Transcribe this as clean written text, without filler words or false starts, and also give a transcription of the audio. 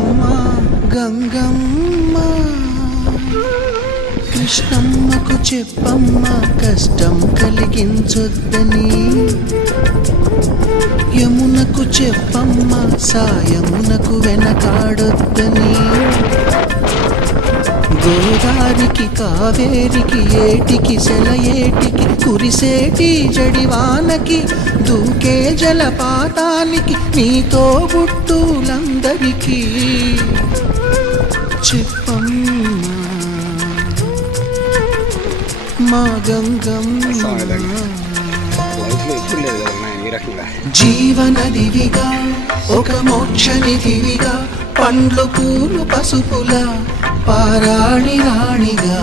అమ్మ గంగమ్మ కృష్ణమ్మకు చెప్పమ్మ కష్టం కలిగించొద్దని యమునకు చెప్పమ్మ సాయమునకు వెనకాడొద్దని గోదారికి కావేరికి ఏటికి సెలయేటికి కురిసేటి జడివానకి దూకే జలపాతానికి నీతో బుట్టులందరికీ చెప్పమ్మా మా గంగమ్మ జీవనదివిగా ఒక మోక్షనిధివిగా పండ్లు పూలు పసుపుల పారాణి రాణిగా